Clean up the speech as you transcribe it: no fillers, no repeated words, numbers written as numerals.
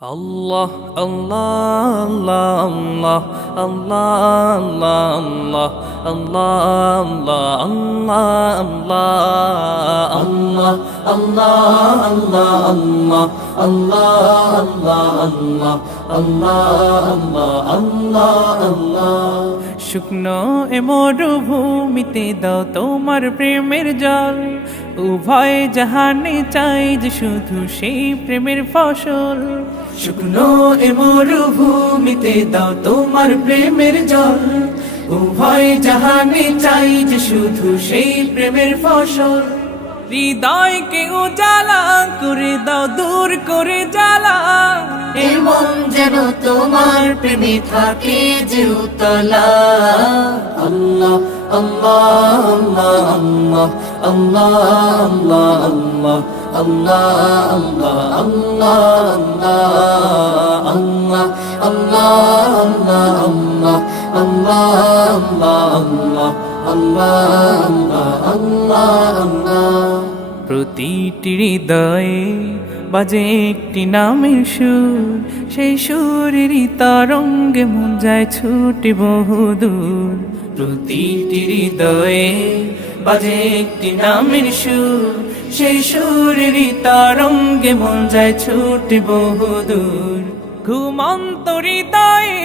আল্লাহ আল্লাহ আল্লাহ আল্লাহ আল্লাহ আল্লাহ আল্লাহ আল্লাহ আল্লাহ আল্লাহ আল্লাহ শুকনো এ মরুভূমিতে দাও তোমার প্রেমের জল উভয় জাহানে চাই যে শুধু সেই প্রেমের ফসল শুকনো এ মরুভূমিতে দাও তোমার প্রেমের জল উভয় জাহানে চাই যে শুধু সেই প্রেমের ফসল হৃদয়কে উজালা করে দাও দূর করে জ্বালা এমন যেন তোমার প্রেমে থাকে যে উতলা আল্লাহ আল্লাহ আল্লাহ আল্লাহ আল্লাহ আল্লাহ আল্লাহ আল্লাহ আল্লাহ আল্লাহ আল্লাহ প্রতিটি হৃদয়ে বাজে একটি নামের সুর সেই সুরেরই তরঙ্গে মন যায় ছুটে বহুদূর প্রতিটি হৃদয়ে বাজে একটি নামের সুর সেই সুরেরই তরঙ্গে মন যায় ছুটে বহুদূর ঘুমন্ত হৃদয়ে